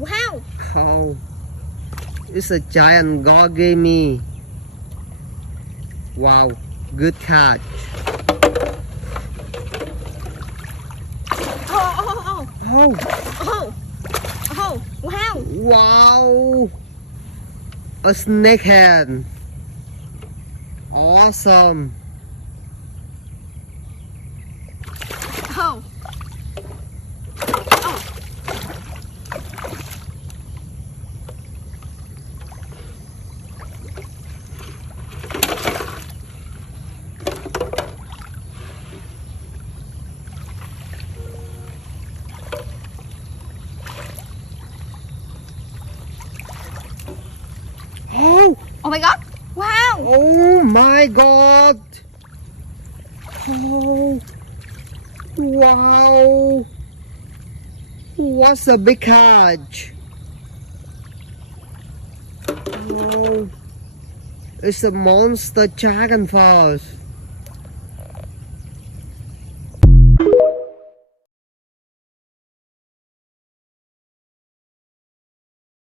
Wow. Oh, it's a giant gorgami. Wow, good catch. Oh. Oh, Oh. Oh. Wow. wow, a snakehead. Awesome. Oh. Oh. Oh, Oh my God. Wow. oh my God. Oh, wow. What's a big catch? Oh, it's a monster dragonflies.